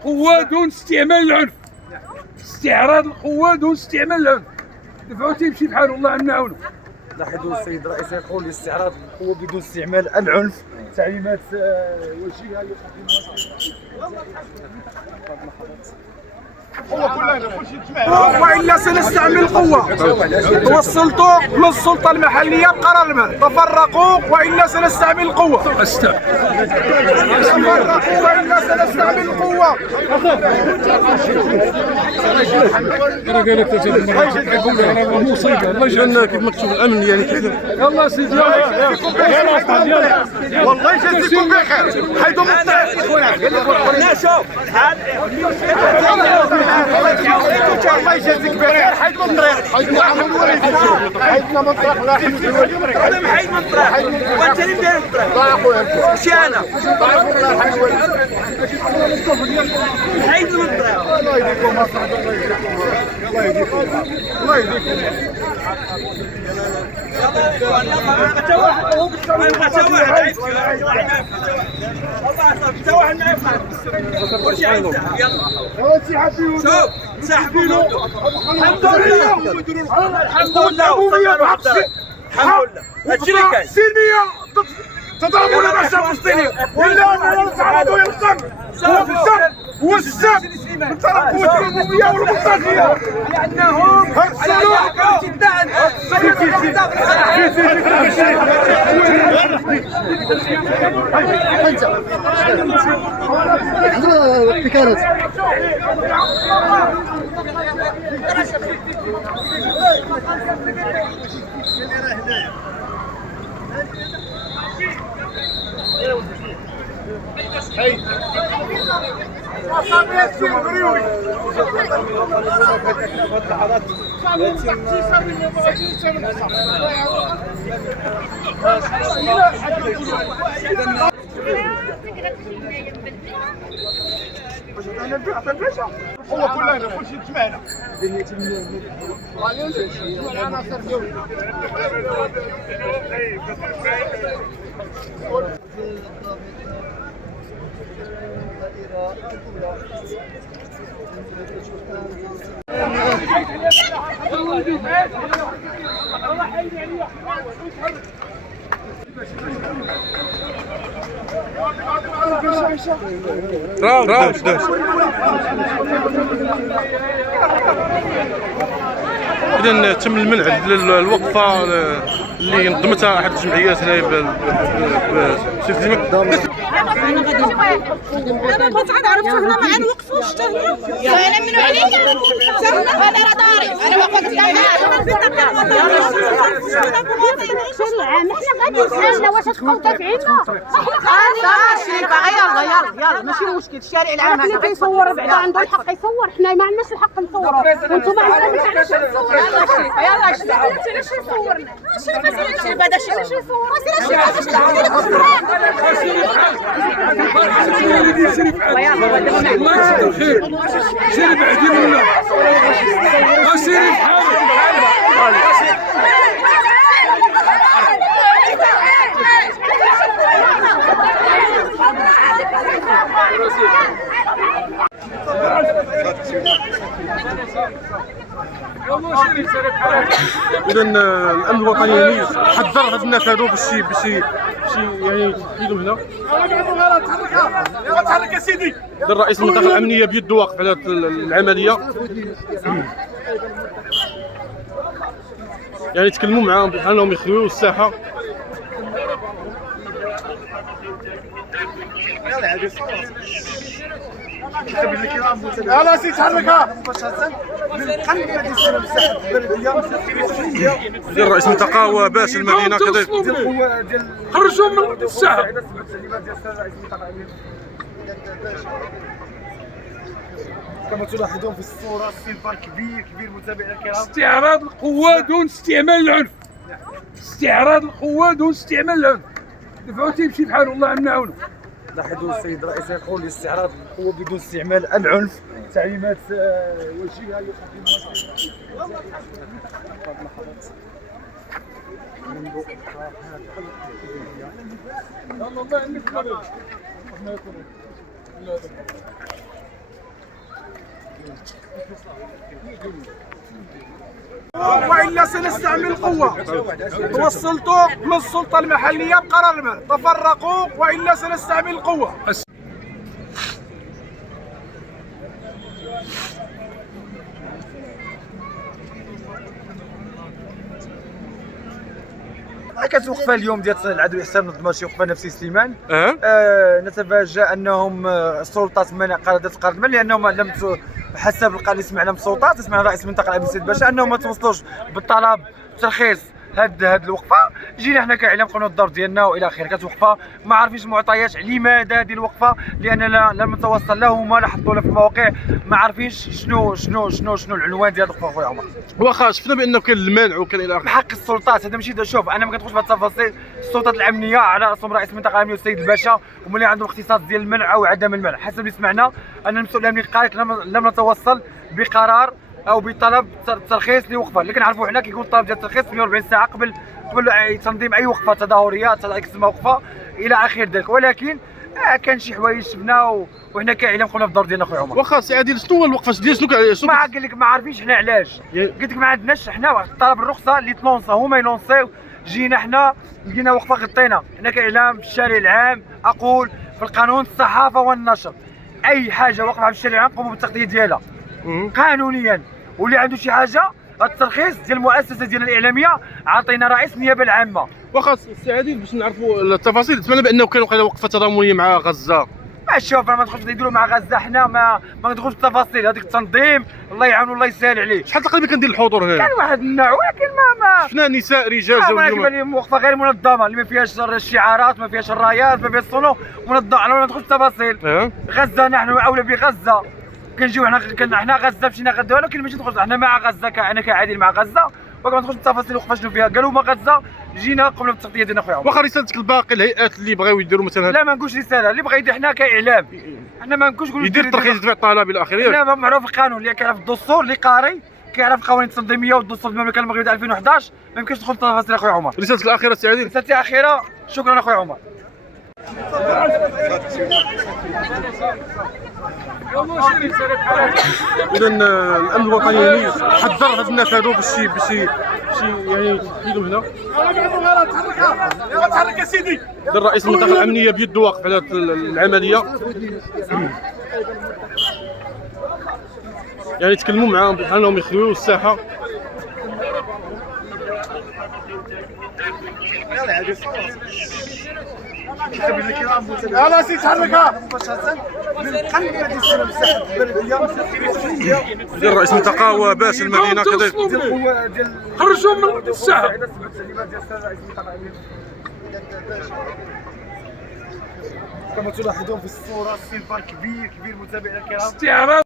القوة دون استعمال العنف. استعراض القوة دون استعمال العنف. دفعوا تيمشي بحال الله عنا عونه. لاحظوا السيد الرئيس يقول استعراض القوة بدون استعمال العنف. تعليمات وجيهة وإلا سنستعمل القوة. توصلتوا من السلطة المحلية بقرار المال، تفرقوا وإلا سنستعمل القوة. تفرقوا وإلا سنستعمل القوة. مصيبة الله يجعلنا كيف مكتوب الأمن يعني كذا. يلا سيدي والله يجازيكم بخير. حيدوا من الطريق خويا. لا شوف الله يجازيك بخير. حيدوا من الطريق. حيدنا من الطريق. لا حمد لله. انا محيد من الطريق وانت اللي مدير الطريق. الله اخويا ماشي انا. محيد من الطريق. الله يهديكم الله يهديكم الله يهديكم. شوف سحبوا الحمد لله الحمد لله الحمد لله الشركه سلميه تضربون البشر الفلسطينيين الا ان نتعرضوا للقمع والسب من طرف القوات والمطاقيه لانهم هو كلنا كل شيء تجمعنا إذا تم المنع الوقفة اللي نظمتها أحد الجمعيات هنايا بسيف ديماك. ما تعرفوا هنا ما نوقفوش حتى هنا. انا من عليك هذا راه داري. انا واقفه قدام احنا غادي نسالنا واش تبقاو دافعيننا. يلا يلا يلا ماشي مشكل. الشارع العام اللي كيصور بعدا عنده الحق يصور. حنا ما عندناش الحق نصوروا وانتم ما عندكمش تصوروا. يلا شريف علاش يصورنا شريف هذا الشيء علاش يصور شريف عدي منا شريف إذا الأمن الوطني حذر هاد الناس هادو باش يعني يحيدوا هنا. تحرك يا سيدي. الرئيس المنطقة الأمنية بيده واقف على العملية، يعني يتكلموا معاهم بحال انهم يخليو الساحة. يلا سي تحركها. ديال رئيس المنطقة وباش المدينة كذلك. خرجوا من الساحة. كما تلاحظون في الصورة السلطان كبير متابعينا الكرام. استعراض القوة دون استعمال العنف. استعراض القوة دون استعمال العنف. دفعوا تيمشي بحال الله عنا عونه. لاحظوا السيد الرئيس يقول استعراض القوة بدون استعمال العنف. تعليمات وجيهة والا سنستعمل القوه. توصلتوا من السلطه المحليه بقرار المال، تفرقوا والا سنستعمل القوه. كانت وقفه اليوم ديال العدو احسان الضماشي، وقفه نفسي سليمان. نتفاجأ انهم السلطات قررت قرار المال لانهم لم حسب اللي سمعنا من السلطات، سمعنا رئيس المنطقه الامين السيد باشا انهم ما توصلوش بالطلب بترخيص هاد الوقفه. جينا حنا كاعلام قانون الدور ديالنا والى اخره. كانت وقفه ما عارفينش المعطيات لماذا هذه الوقفه، لاننا لم نتوصل لا هما لا حطوا لنا في المواقع، ما عارفينش شنو العنوان ديال الوقفه خويا عمر. واخا شفنا بانه كان المنع وكان الى اخره. بحق السلطات هذا ماشي شوف، انا ما كندخلش في التفاصيل. السلطات الامنيه على راسهم رئيس المنطقه الامنيه والسيد الباشا، هما اللي عندهم اختصاص ديال المنع او عدم المنع. حسب اللي سمعنا ان المسؤول الامني قال لم نتوصل بقرار او بطلب ترخيص لوقفه. اللي كنعرفوا حنا كيكون الطلب ديال الترخيص 140 ساعه قبل تنظيم اي وقفه تظاهريه كتسمى وقفه الى اخر ذلك. ولكن كان شي حوايج شفنا وحنا كاعلام قلنا في الدور ديالنا خويا عمر. واخا سي عادل شنو هو الوقفه ديال شنو ما قال لك ما عارفينش حنا علاش. قلت لك ما عندناش حنا طلب الرخصه اللي تلونسا هما يلونسيو. جينا حنا لقينا وقفه غطينا. حنا كاعلام في الشارع العام، اقول في القانون الصحافه والنشر اي حاجه وقفها في الشارع العام قوموا بالتغطيه ديالها قانونيا. واللي عنده شي حاجه الترخيص ديال المؤسسه ديالنا الاعلاميه عطينا رئيس النيابه العامه. واخا سي عادل باش نعرفوا التفاصيل، نتمنى بانه كان وقع وقفه تضامنيه مع غزه. شوف انا ما ندخلش نديروا مع غزه، حنا ما ندخلش في التفاصيل. هذيك التنظيم الله يعاونو الله يسهل عليه. شحال تقريبا كندير الحضور هنا؟ كان واحد النوع ولكن ما شفنا نساء رجال زوجين. كيبان لي وقفه غير منظمه اللي ما فيهاش الشعارات، ما فيهاش الرايات، ما فيهاش الصنوع منظمه. انا ما ندخلش في التفاصيل. غزه نحن اولى بغزه. كنجيو حنا غزه مشينا غدا، ولكن ماشي ندخل حنا مع غزه. انا كعادل مع غزه، ولكن ما ندخلش في التفاصيل الوقفه شنو فيها. قالوا ما غزه جينا قمنا بالتغطيه ديالنا خويا عمر. واخا رسالتك لباقي الهيئات اللي بغاو يديروا مثلا؟ لا ما نقولش رساله، اللي بغى يدير حنا كاعلام حنا ما نقولش يدير الترخيص يدفع الطلب الى اخره. لا معروف القانون اللي كيعرف الدستور اللي قاري كيعرف القوانين التنظيميه والدستور المملكه المغربيه 2011 ما يمكنش تدخل في التفاصيل اخويا عمر. رسالتك الاخيره سي عادل؟ رسالتي الاخيره شكرا اخويا عمر. اذا الامن الوطني حذر هاد الناس هادو باش يعني يديروا هنا. تحرك يا سيدي. الرئيس المنطقه الامنيه بيده واقف على العمليه، يعني تكلموا معاهم بحال انهم يخليو الساحه. يلا سي تحركها. ديال رئيس المنطقه وباش المدينه كذلك. خرجوا من الساحه. كما تلاحظون في الصوره السلفر كبير متابعينا الكرام. استعراض